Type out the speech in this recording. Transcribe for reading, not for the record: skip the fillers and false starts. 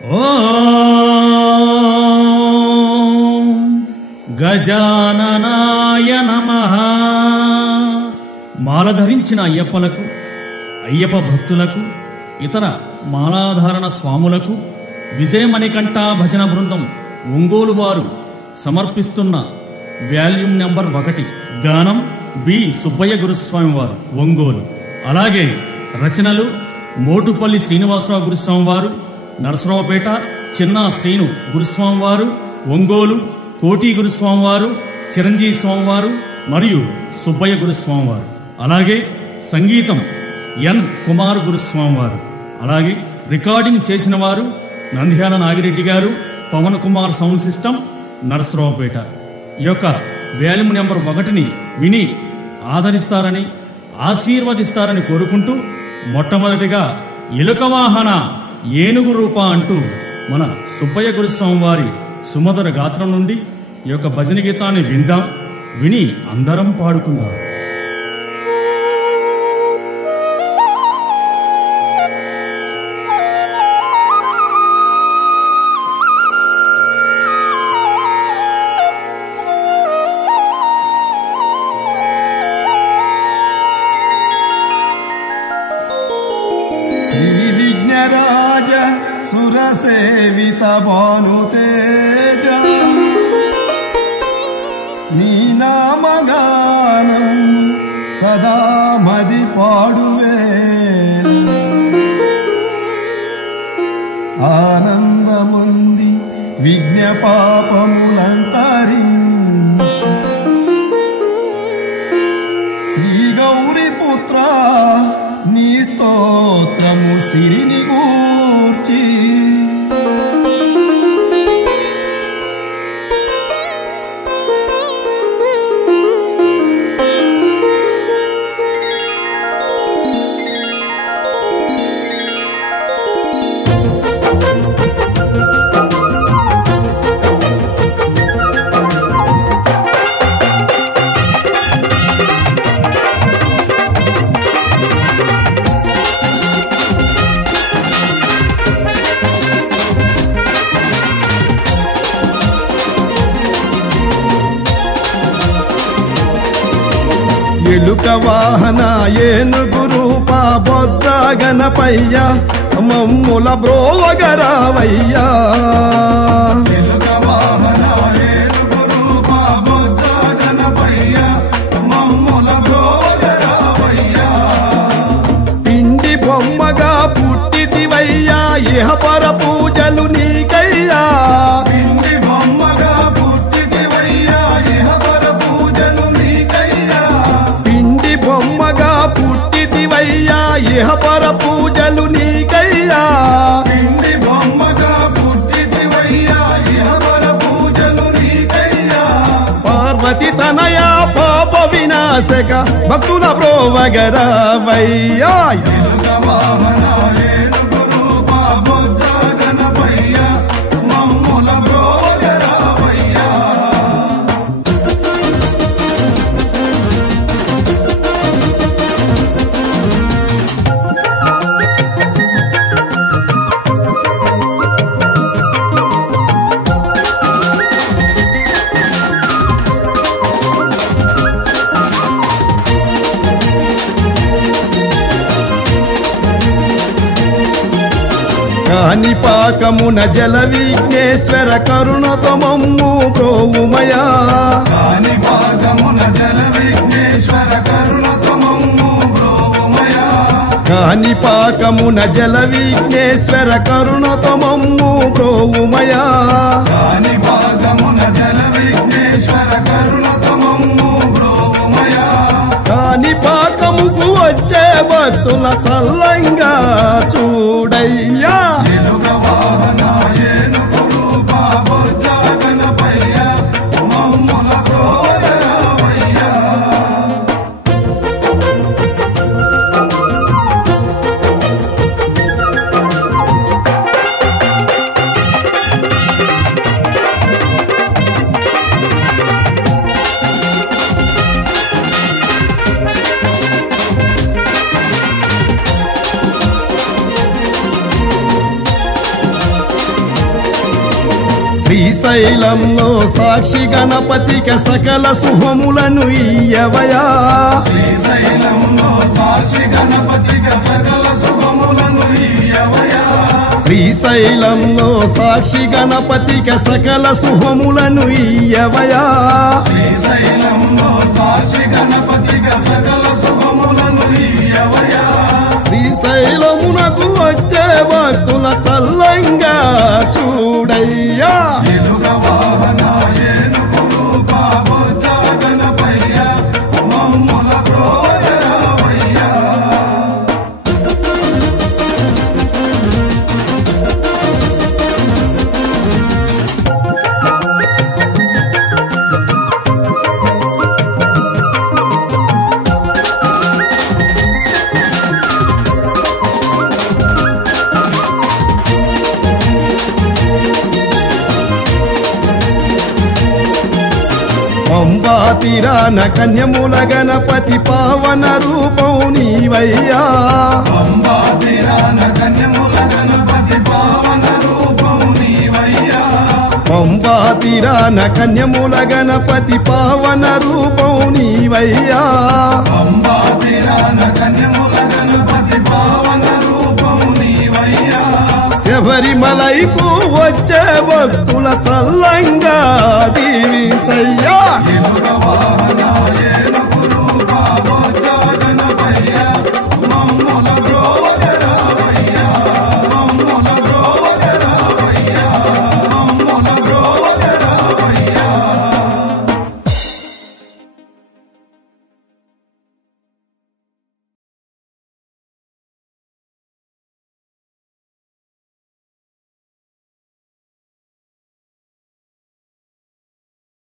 ఓం గజాననాయ నమః. మాల ధరించిన అయ్యప్పలకు, అయ్యప్ప భక్తులకు, ఇతర మాలాధారణ స్వాములకు విజయమణికంఠ భజన బృందం ఒంగోలు వారు సమర్పిస్తున్న వాల్యూమ్ నెంబర్ 1 గానం బి సుబ్బయ్య గురుస్వామి వారు ఒంగోలు. అలాగే రచనలు మోటుపల్లి శ్రీనివాసరావు గురుస్వామి వారు, నరసరావుపేట చిన్న శ్రీను గురుస్వామి వారు ఒంగోలు, కోటి గురుస్వామి వారు, చిరంజీవి స్వామి వారు మరియు సుబ్బయ్య గురుస్వామి వారు. అలాగే సంగీతం ఎన్ కుమార్ గురుస్వామి వారు. అలాగే రికార్డింగ్ చేసిన వారు నంద్యాల నాగిరెడ్డి గారు, పవన్ కుమార్ సౌండ్ సిస్టమ్, నరసరావుపేట. ఈ యొక్క వాల్యూమ్ నెంబర్ 1ని విని ఆదరిస్తారని, ఆశీర్వదిస్తారని కోరుకుంటూ మొట్టమొదటిగా ఎలుక వాహన ఏనుగు రూప అంటూ మన సుబ్బయ్య గురుస్వామి వారి సుమధుర గాత్రం నుండి ఈ యొక్క భజన గీతాన్ని విందాం, విని అందరం పాడుకుందాం. విఘ్నరాజ సురసేవిత భానుతేజ నీ నామగానం సదా మది పాడువే. ఆనందముంది విఘ్న పాపములంతరించి శ్రీ గౌరీ పుత్ర నీ స్తోత్రము సిరిని గూర్చి ఎలుక వాహన ఏనుగు రూప బొజ్జ గణపయ్య మమ్ముల బ్రోవగరావయ్యా. ఎలుక వాహన ఏనుగు రూప బొజ్జ గణపయ్య మమ్ముల బ్రోవగరావయ్యా. పిండి బొమ్మగా పుట్టిదివయ్యా ఇహపర పూజలు నీకయ్యా. పిండి బొమ్మగా పుట్టిదివయ్యా ఇహపర పూజలు నీకయ్యా. పిండి బొమ్మగా పుట్టిదివయ్యా ఇహపర పూజలు నీకయ్యా. పిండి బొమ్మగా పుట్టిదివయ్యా ఇహపర పూజలు నీకయ్యా. పార్వతి తనయ పాప వినాశక భక్తుల బ్రోవగరావయ్యా. ఎలుక వాహన ఏనుగు రూప బొజ్జ గణపయ్య మమ్ముల బ్రోవగరావయ్యా. కాణిపాకమున జల విఘ్నేశ్వర కరుణతో మమ్ము బ్రోవుమయా. కాణిపాకమున జల విఘ్నేశ్వర కరుణతో మమ్ము బ్రోవుమయా. కాణిపాకమున జల విఘ్నేశ్వర కరుణతో మమ్ము బ్రోవుమయా. కాణిపాకమున జల విఘ్నేశ్వర కరుణతో మమ్ము బ్రోవుమయా. కాణిపాకముకు వచ్చే భక్తుల చల్లంగా చూడయ్యా. ఎలుక వాహన ఏనుగు రూప బొజ్జ గణపయ్య మమ్ముల బ్రోవగరావయ్యా. శ్రీశైలంలో సాక్షి గణపతికి సకల శుభములను ఇయ్యవయా శ్రీశైలంలో సాక్షి గణపతికి సకల శుభములను ఇయ్యవయా శ్రీశైలంలో సాక్షి గణపతికి సకల శుభములను ఇయ్యవయా శ్రీశైలంలో సాక్షి గణపతికి సకల శుభములను ఇయ్యవయా శ్రీశైలమునకు వచ్చే భక్తుల చల్లంగా చూడయ్యా ఎలుగ వాహన ఏనుగు రూప బొజ్జ గణపయ్య మమ్ముల ప్రోదరావయ్యా పంబా తీరాన కన్యముల గణపతి పావన రూపం నీవయ్యా పంబా తీరాన కన్యముల గణపతి పావన రూపం నీవయ్యా పంబా తీరాన కన్యముల గణపతి పావన రూపం నీవయ్యా పంబా తీరాన కన్యముల గణపతి పావన రూపం నీవయ్యా శబరిమలైకు వచ్చే భక్తుల చల్లంగా దీవించయ్యా ఎలుగ వాహన